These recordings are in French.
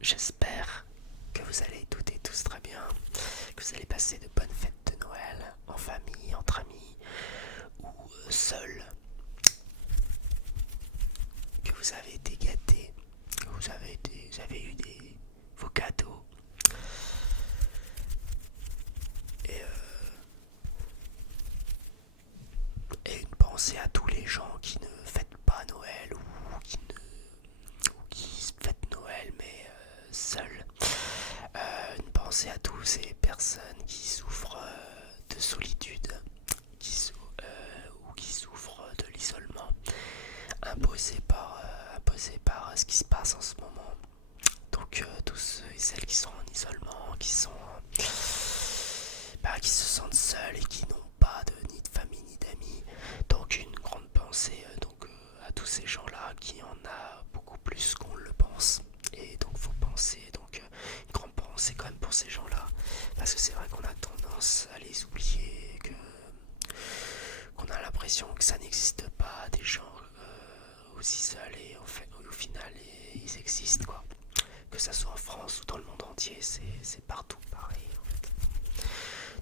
j'espère que vous allez toutes et tous très bien, que vous allez passer de bonnes fêtes de Noël, en famille, entre amis ou seul, que vous avez été gâtés, que vous avez eu vos cadeaux. Et, et une pensée à tous les gens qui ne fêtent pas Noël ou qui fêtent Noël mais seuls. Une pensée à tous ces personnes qui souffrent de solitude, ou qui souffrent de l'isolement imposé par ce qui se passe en ce moment. Donc tous ceux et celles qui sont en isolement, qui se sentent seuls et qui n'ont pas ni de famille ni d'amis. Donc une grande pensée à tous ces gens-là qui en a beaucoup plus qu'on le pense. Et donc faut penser, une grande pensée quand même pour ces gens-là. Parce que c'est vrai qu'on a tendance à les oublier, qu'on a l'impression que ça n'existe pas, des gens aussi seuls et au final ils existent quoi. Que ça soit en France ou dans le monde entier, c'est partout pareil en fait.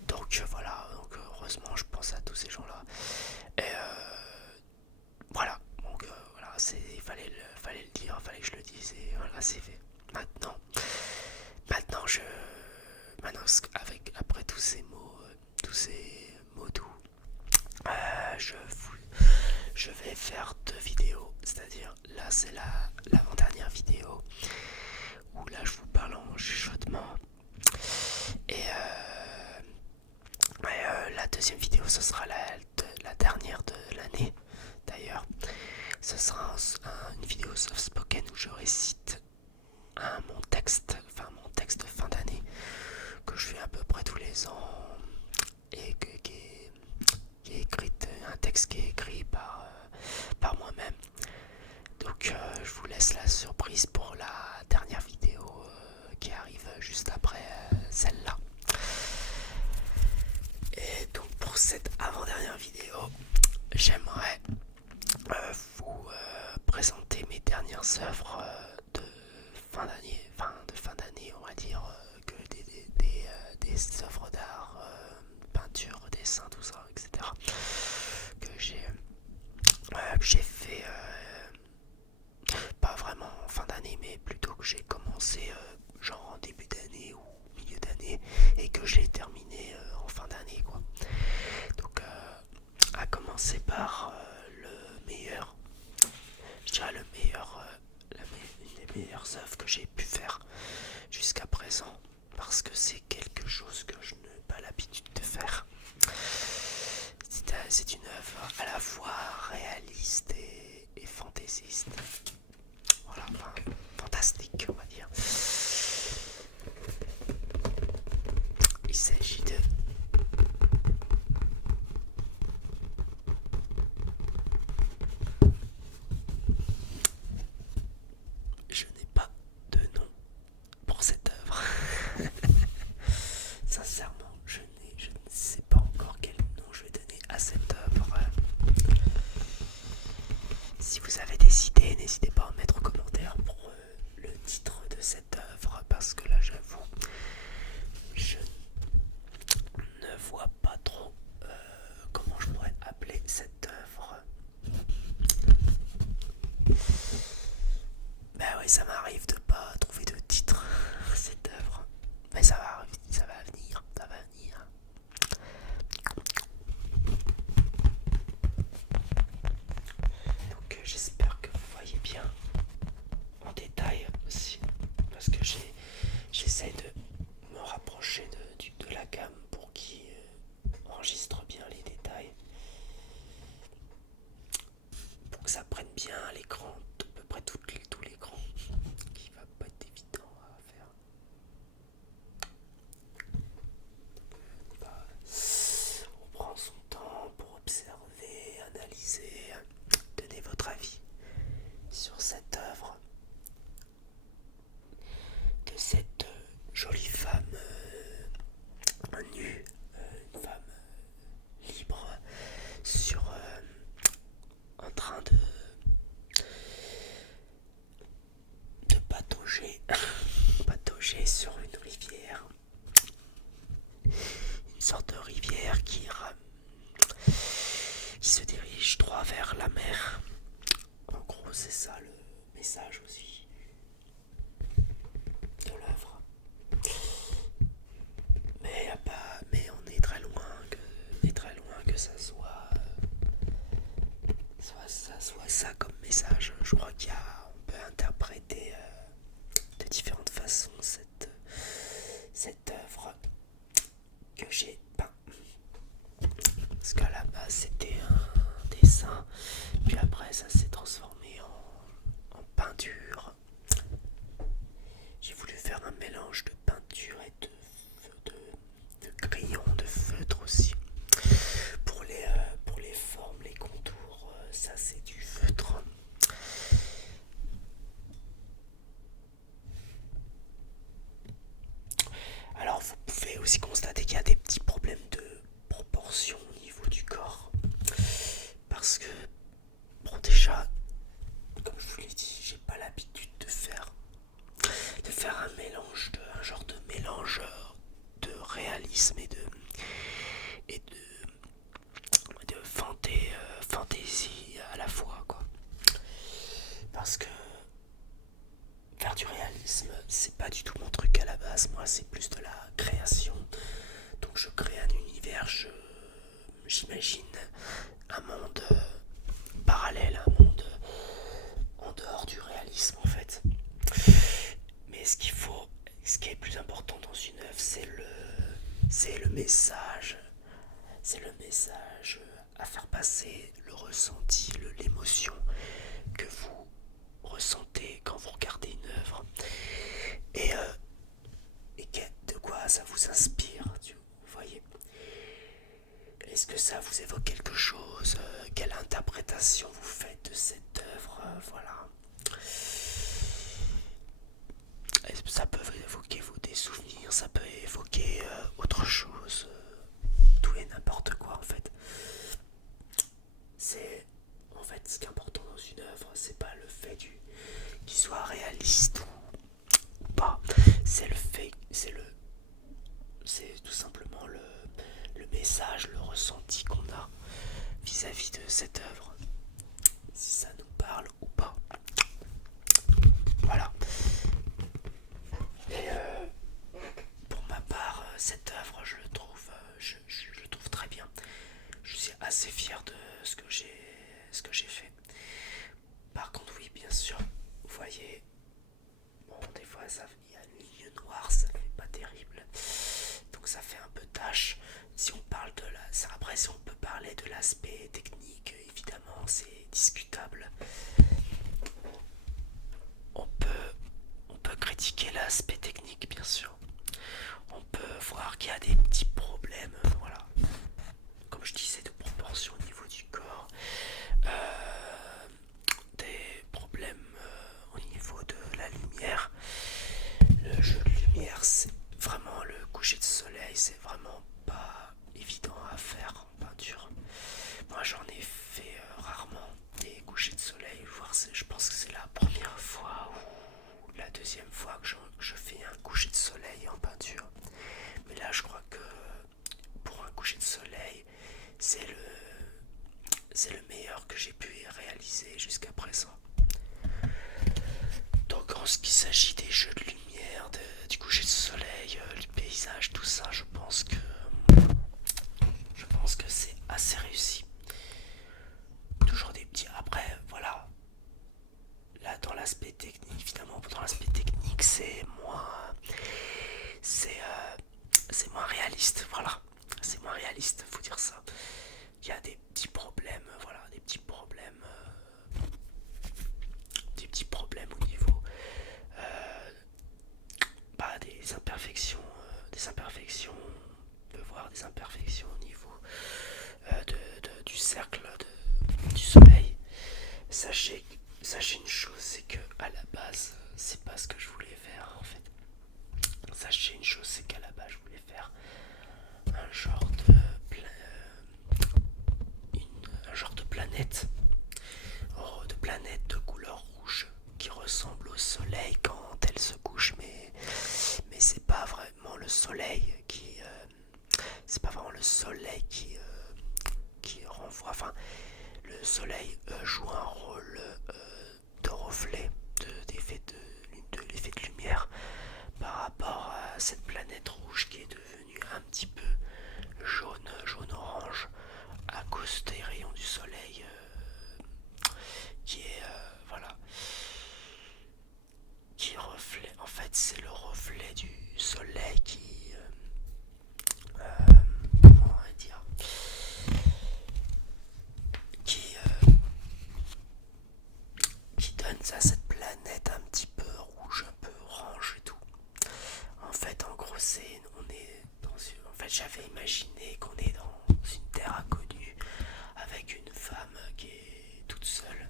Donc voilà, heureusement je pense à tous ces gens-là. Et voilà, voilà, fallait le dire, fallait que je le dise et voilà, c'est fait. Maintenant, maintenant je, maintenant après tous ces mots doux, je je vais faire 2 vidéos, c'est-à-dire là c'est l'avant-dernière vidéo où là je vous parle en chuchotement et la deuxième vidéo ce sera la dernière de l'année d'ailleurs. Ce sera une vidéo soft spoken où je récite mon texte de fin d'année que je fais à peu près tous les ans et qui est écrite, un texte qui est écrit par moi-même. Donc je vous laisse la surprise pour la dernière vidéo qui arrive juste après celle-là. Et donc pour cette avant-dernière vidéo, j'aimerais vous présenter mes dernières œuvres de fin d'année, on va dire, que des œuvres d'art, peinture, dessin, tout ça, etc. Que j'ai fait, pas vraiment en fin d'année, mais plutôt que j'ai commencé genre en début d'année ou milieu d'année et que j'ai terminé en fin d'année, quoi. Donc, à commencer par le meilleur, je dirais le meilleur, une des meilleures œuvres que j'ai pu faire jusqu'à présent, parce que c'est quelque chose que je n'ai pas l'habitude de faire. C'est une œuvre à la fois réaliste et fantaisiste. Voilà, enfin, fantastique, on va dire. Il s'agit de je n'ai pas de nom pour cette œuvre. Sincèrement, je ne sais pas encore quel nom je vais donner à cette œuvre. Si vous avez des idées, n'hésitez pas à mettre en commentaire pour le titre de cette œuvre, parce que là, j'avoue, je ne vois pas trop comment je pourrais appeler cette œuvre. Ben oui, ça m'arrive de pas trouver de titre à cette œuvre, mais ça va venir, ça va venir. Donc j'espère que vous voyez bien en détail aussi, parce que j'essaie de me rapprocher de la gamme pour qu'il enregistre bien les détails, pour que ça prenne bien à l'écran, à peu près tout l'écran, qui va pas être évident à faire. Bah, on prend son temps pour observer, analyser, donner votre avis sur cette œuvre de cette jolie femme nue, une femme libre, en train de patauger sorte de rivière qui se dirige droit vers la mer. En gros, c'est ça le message aussi de l'œuvre. Mais on est très loin que ça soit ça comme message. Je crois on peut interpréter de différentes façons cette œuvre que j'ai peint. Parce qu'à la base c'était un dessin, puis après ça s'est transformé en peinture. J'ai voulu faire un mélange de peinture et de crayon, de feutre aussi. Pour les formes, les contours, ça c'est du feutre. Alors vous pouvez aussi constater qu'il y a des petits problèmes de proportion au niveau du corps. Parce que, bon déjà, comme je vous l'ai dit, j'ai pas l'habitude de faire un genre de mélange de réalisme et de fantaisie à la fois, quoi. Parce que faire du réalisme, c'est pas du tout mon truc à la base. Moi, c'est plus de la création. Donc, je crée un univers, j'imagine un monde parallèle, un monde en dehors du réalisme, en fait. Mais ce qui est plus important dans une œuvre, c'est le message. C'est le message à faire passer, le ressenti, l'émotion que vous ressentez quand vous regardez une œuvre. Et, euh, de quoi ça vous inspire, vous voyez. Est-ce que ça vous évoque quelque chose? Quelle interprétation vous faites de cette œuvre? Voilà. Ça peut évoquer des souvenirs, ça peut évoquer autre chose, tout et n'importe quoi en fait. En fait ce qui est important dans une œuvre, c'est pas le fait qu'il soit réaliste ou pas, c'est tout simplement le message, le ressenti qu'on a vis-à-vis de cette œuvre, si ça nous parle ou pas. Voilà. Et pour ma part, cette œuvre, je le trouve très bien. Je suis assez fier de ce que j'ai fait. Par contre, oui, bien sûr, vous voyez, bon, des fois, il y a une ligne noire, ça fait pas terrible. Donc ça fait un peu tâche. Si on parle après, si on peut parler de l'aspect technique, évidemment, c'est discutable. On peut critiquer l'aspect technique, bien sûr. On peut voir qu'il y a des petits problèmes, voilà. Comme je disais, de proportion au niveau du corps, des problèmes au niveau de la lumière. Le jeu de lumière, c'est vraiment le coucher de soleil, c'est vraiment pas évident à faire en peinture. Moi, j'en ai fait rarement des couchers de soleil, je pense que c'est la première fois ou la deuxième fois que je fais un coucher de soleil en peinture. Mais là, je crois que pour un coucher de soleil, c'est le meilleur que j'ai pu réaliser jusqu'à présent. Donc en ce qui s'agit des jeux de lumière, du coucher de soleil, du paysage, tout ça, je pense que c'est assez réussi. Toujours des petits. Après, voilà. Là, dans l'aspect technique, évidemment, dans l'aspect technique, c'est moins réaliste. Voilà, c'est moins réaliste, faut dire ça. Il y a des petits problèmes, voilà, des petits problèmes au niveau, des imperfections, on peut voir des imperfections au niveau du cercle du soleil. Sachez une chose, c'est que à la base, c'est pas ce que je voulais faire en fait. Sachez une chose, c'est qu'à la base, je voulais faire un genre de planète, de planète de couleur rouge qui ressemble au soleil quand elle se couche, mais c'est pas vraiment le soleil c'est le reflet du soleil comment on va dire, qui, euh, qui donne à cette planète un petit peu rouge, un peu orange et tout. En fait, en gros, en fait, j'avais imaginé qu'on est dans une terre inconnue avec une femme qui est toute seule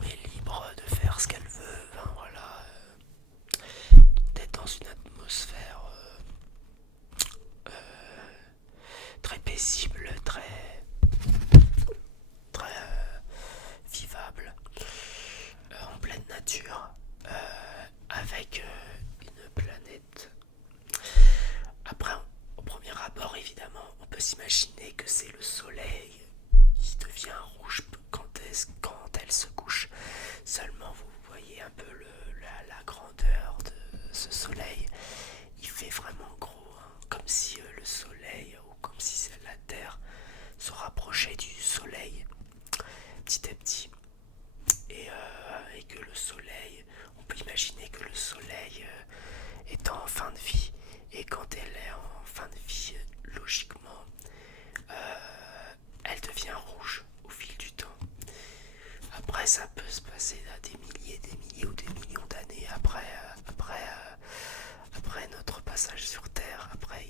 mais libre de faire ce qu'elle veut. Enfin, voilà, d'être dans une atmosphère très paisible, très vivable, en pleine nature, avec une planète. Après, au premier abord, évidemment, on peut s'imaginer que c'est le soleil qui devient rouge quand elle se couche. Seulement, vous voyez un peu la grandeur de ce soleil. Il fait vraiment gros, hein, comme si le soleil, ou comme si la Terre se rapprochait du soleil petit à petit. Et que le soleil, on peut imaginer que le soleil est en fin de vie. Et quand elle est en fin de vie, logiquement, elle devient rouge au fil du temps. Après, ça peut se passer à des milliers ou des millions d'années après notre passage sur Terre. Après,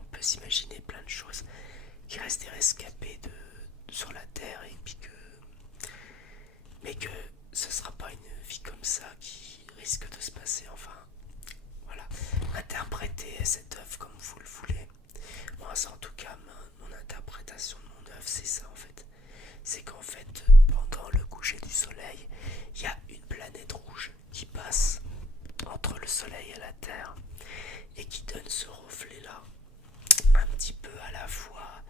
on peut s'imaginer plein de choses qui restent des rescapés sur la Terre mais que ce sera pas une vie comme ça qui risque de se passer. Enfin, voilà, interprétez cette œuvre comme vous le voulez. Moi, en tout cas, mon interprétation de mon œuvre, c'est ça en fait. C'est qu'en fait, pendant le coucher du soleil, il y a une planète rouge qui passe entre le soleil et la terre et qui donne ce reflet-là, un petit peu à la fois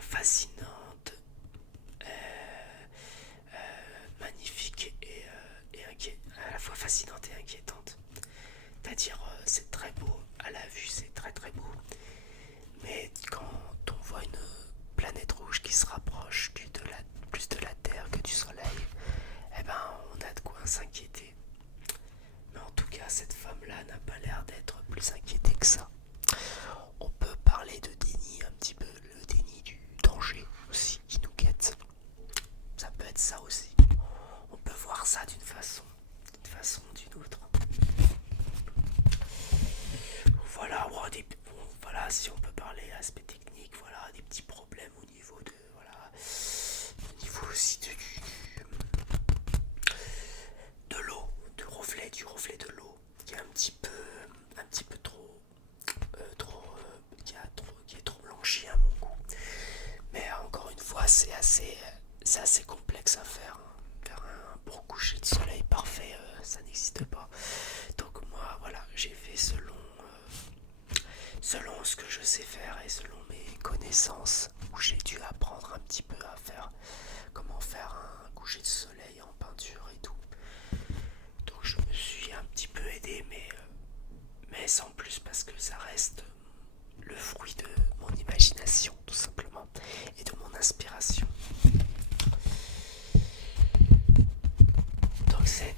fascinante, magnifique à la fois fascinante et inquiétante. C'est-à-dire, c'est très beau à la vue, c'est très très beau. Mais quand on voit une planète rouge qui se rapproche plus de la Terre que du Soleil, eh ben on a de quoi s'inquiéter. Mais en tout cas, cette femme-là n'a pas l'air d'être plus inquiétée que ça. On peut parler de déni un petit peu, le déni du danger aussi qui nous guette. Ça peut être ça aussi. On peut voir ça d'une façon ou d'une autre. Voilà, voilà, si on peut parler aspect technique, voilà, des petits problèmes au niveau au niveau aussi de l'eau, du reflet de l'eau, qui est un petit peu trop, qui est trop blanchi à mon goût. Mais encore une fois, c'est assez complexe à faire. Hein. Faire un bon coucher de soleil parfait, ça n'existe pas. Donc moi, voilà, j'ai fait selon ce que je sais faire et selon mes connaissances, où j'ai dû apprendre un petit peu à faire, comment faire un coucher de soleil en peinture et tout. Donc je me suis un petit peu aidé, mais sans plus, parce que ça reste le fruit de mon imagination tout simplement et de mon inspiration. Donc c'est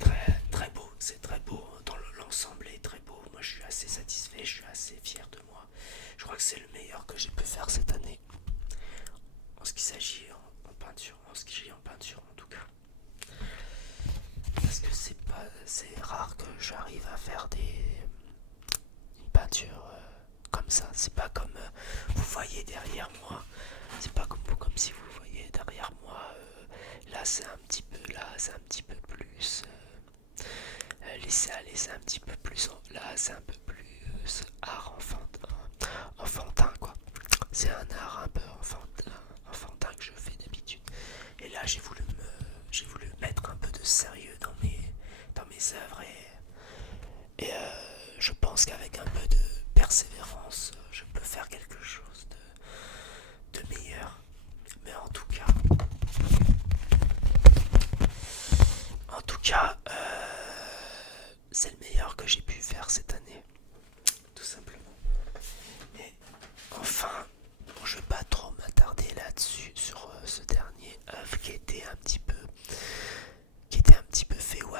très beau, dans l'ensemble est très beau. Moi je suis assez satisfait, je suis assez fier de moi. Je crois que c'est le meilleur que j'ai pu faire cette année en ce qui s'agit en peinture, en tout cas. Parce que c'est rare que j'arrive à faire une peinture comme ça. C'est pas comme vous voyez derrière moi. C'est pas comme si vous voyez derrière moi. Là c'est un petit peu plus. Laissez aller, c'est un petit peu plus. Là c'est un peu plus art enfantin quoi. C'est un art un peu enfantin que je fais d'habitude. Et là j'ai voulu mettre un peu de sérieux dans mes œuvres et je pense qu'avec un peu de persévérance, je peux faire quelque chose de meilleur. Mais en tout cas, c'est le meilleur que j'ai pu faire cette année, tout simplement. Et enfin, bon, je vais pas trop m'attarder là-dessus sur ce dernier œuvre qui était un petit peu fait au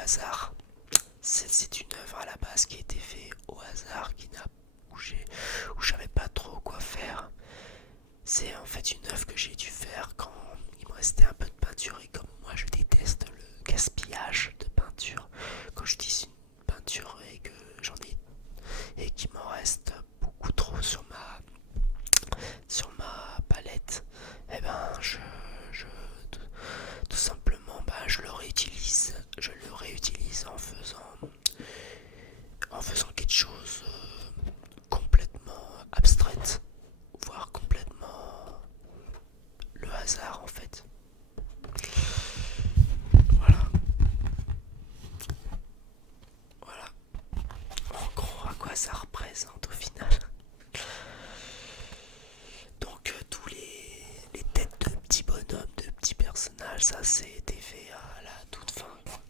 personnage, ça c'était fait à la toute fin, quoi.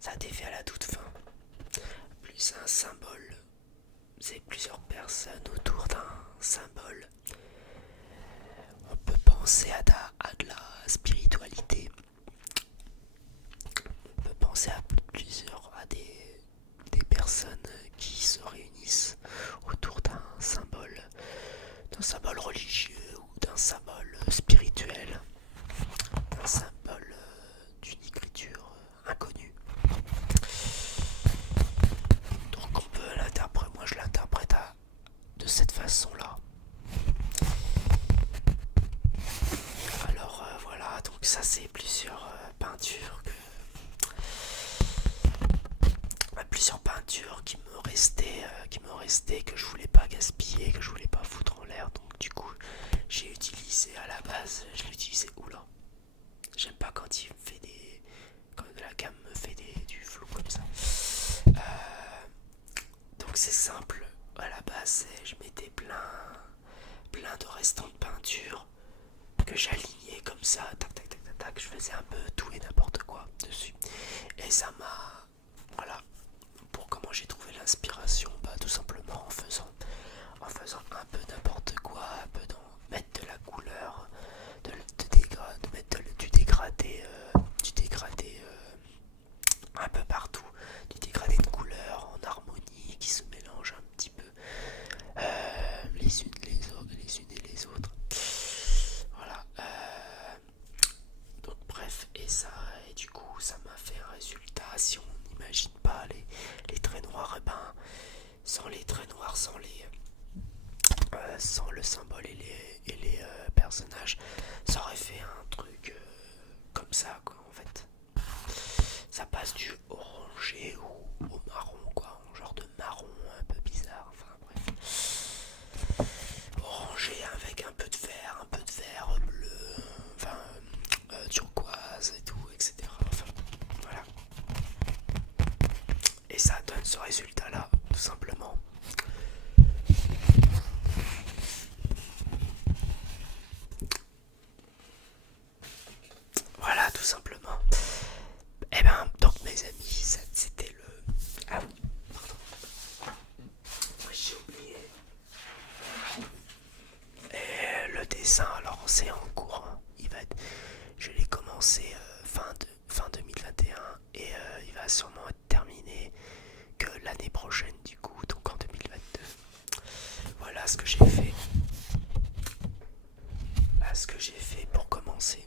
Ça a été fait à la toute fin. Plus un symbole, c'est plusieurs personnes autour d'un symbole. On peut penser à de la spiritualité. On peut penser à des personnes qui se réunissent autour d'un symbole religieux ou d'un symbole spirituel, d'un symbole d'une écriture inconnue. Donc on peut l'interpréter, moi je l'interprète de cette façon-là. Alors voilà, donc ça c'est plusieurs peintures qui me restaient, que je voulais pas gaspiller, que je voulais pas foutre en l'air. Donc du coup, j'ai utilisé à la base, je l'ai utilisé oula. J'aime pas quand quand la gamme me fait du flou comme ça. Donc c'est simple. À la base, je mettais plein de restants de peinture que j'alignais comme ça, tac tac tac tac tac. Je faisais un peu tout et n'importe quoi dessus. Et ça m'a, voilà, pour comment j'ai trouvé l'inspiration, bah tout simplement en faisant un peu n'importe quoi, un peu mettre de la couleur, de mettre du dégradé un peu partout, du dégradé de couleurs en harmonie qui se mélangent un petit peu les unes et les autres. Voilà. Donc bref, et du coup ça m'a fait un résultat. Si on n'imagine pas les traits noirs, et ben sans les traits noirs, sans le symbole et les personnages, ça aurait fait un truc comme ça quoi en fait. Ça passe du orangé au marron quoi, un genre de marron un peu bizarre, enfin bref. Orangé avec un peu de vert bleu, enfin turquoise et tout, etc. Enfin voilà. Et ça donne ce résultat là, tout simplement. Voilà, tout simplement. Et ben, donc mes amis, c'était le... Ah oui, pardon. Moi j'ai oublié. Et le dessin, alors c'est en cours. Hein. Je l'ai commencé fin 2021 et il va sûrement être terminé que l'année prochaine du coup, donc en 2022. Voilà ce que j'ai fait. Là, ce que j'ai fait pour commencer.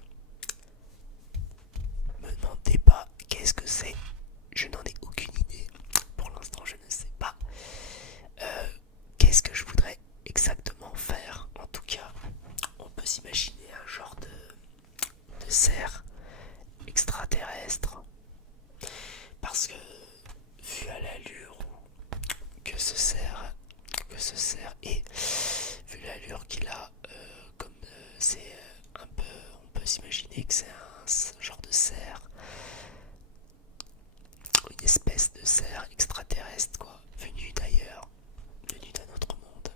Me demandez pas qu'est-ce que c'est. Je n'en ai aucune idée. Pour l'instant, je ne sais pas. Qu'est-ce que je voudrais exactement faire. En tout cas, on peut s'imaginer un genre de cerf extraterrestre. Parce que, vu à l'allure que ce cerf est, vu l'allure qu'il a, comme c'est un peu, on peut s'imaginer que c'est un genre de cerf, une espèce de cerf extraterrestre quoi, venu d'ailleurs, venu d'un autre monde.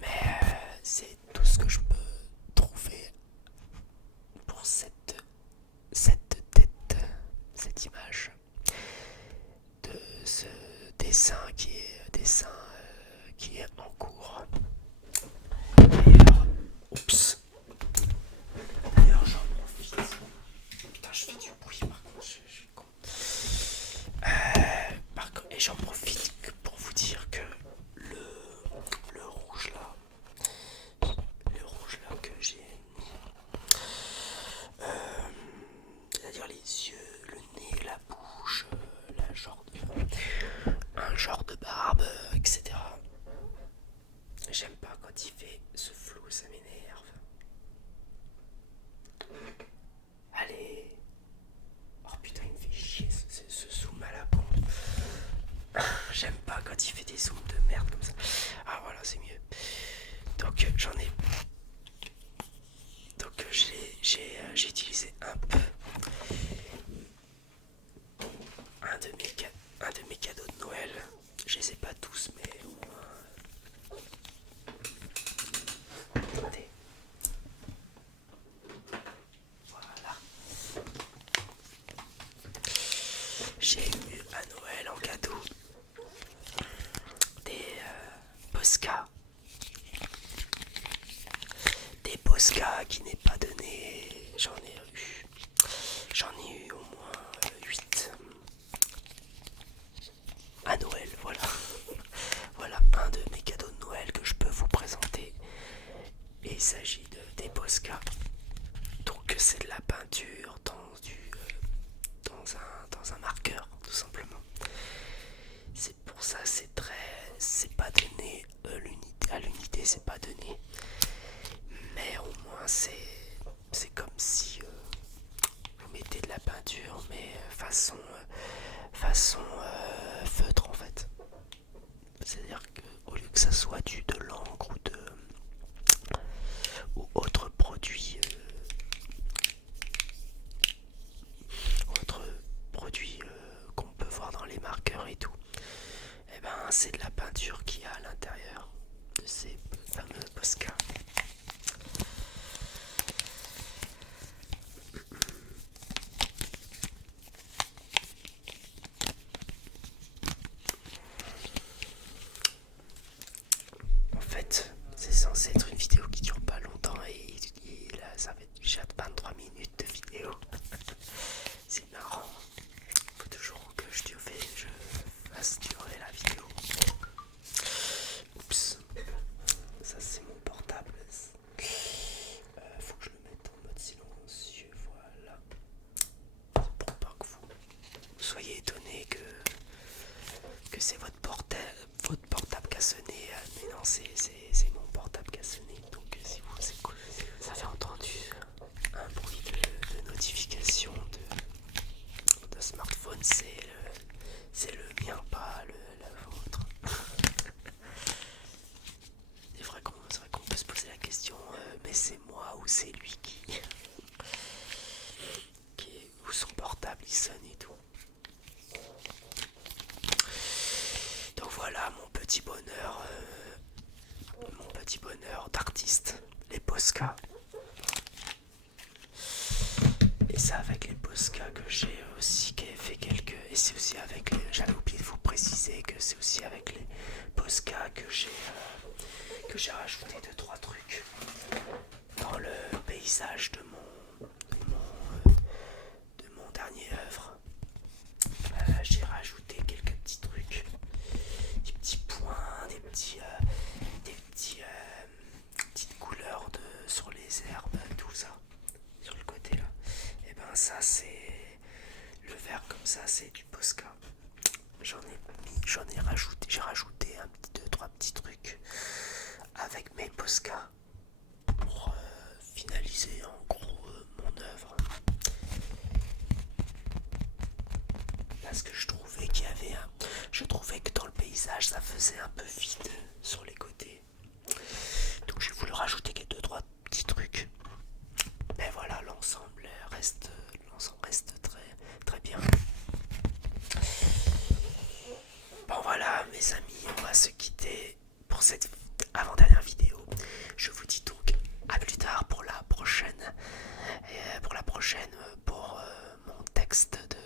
Mais c'est tout ce que je peux trouver pour cette tête, cette image de ce dessin qui est en cours. D'ailleurs, oups. D'ailleurs, j'en profite. Putain, je fais du bruit par contre, je suis con. Et j'en profite pour vous dire que le rouge là que j'ai mis, j'ai eu à Noël en cadeau des Posca. Des Posca qui n'est pas donné. J'en ai eu au moins 8 à Noël, voilà. Voilà un de mes cadeaux de Noël que je peux vous présenter. Et il s'agit des Posca. Donc c'est de la peinture dans un marqueur, tout simplement. C'est pour ça, c'est pas donné à l'unité, c'est pas donné. Mais au moins c'est comme si vous mettez de la peinture, mais façon feutre en fait. C'est-à-dire qu'au lieu que ça soit de l'encre ou autre produit qu'on peut voir dans les marqueurs et tout, et ben c'est de la peinture qu'il y a à l'intérieur de ces fameux Posca. En fait, c'est censé être une vidéo qui dure pas longtemps et là ça fait déjà 23 minutes de vidéo. C'est marrant. Faut toujours que je fasse durer la vidéo. Oups. Ça c'est mon portable. Faut que je le mette en mode silencieux. Voilà. Pour pas que vous soyez étonné que c'est votre portable qui a sonné. Mais non, c'est mon portable qui a sonné. Donc si vous avez entendu un bruit de notification de smartphone, c'est le mien, pas la vôtre. C'est vrai qu'on peut se poser la question, mais c'est moi ou c'est lui où son portable il sonne et tout. Donc voilà mon petit bonheur d'artiste, les Posca. Et c'est avec les Posca que j'ai aussi fait quelques. Et c'est aussi avec les. J'avais oublié de vous préciser que c'est aussi avec les Posca que j'ai rajouté 2-3 trucs dans le paysage de mon dernier œuvre. J'ai rajouté quelques petits trucs, des petits points, petites couleurs sur les herbes, tout ça, sur le côté là. Et ben ça c'est le vert comme ça, c'est du Posca. J'ai rajouté deux, trois petits trucs avec mes Posca pour finaliser en gros mon œuvre. Parce que je trouvais que dans le paysage ça faisait un peu vide sur les côtés. Donc j'ai voulu rajouter quelques 2-3 petits trucs. Mais voilà, l'ensemble reste très très bien. Bon voilà mes amis, on va se quitter pour cette avant-dernière vidéo. Je vous dis donc à plus tard pour la prochaine. Pour mon texte de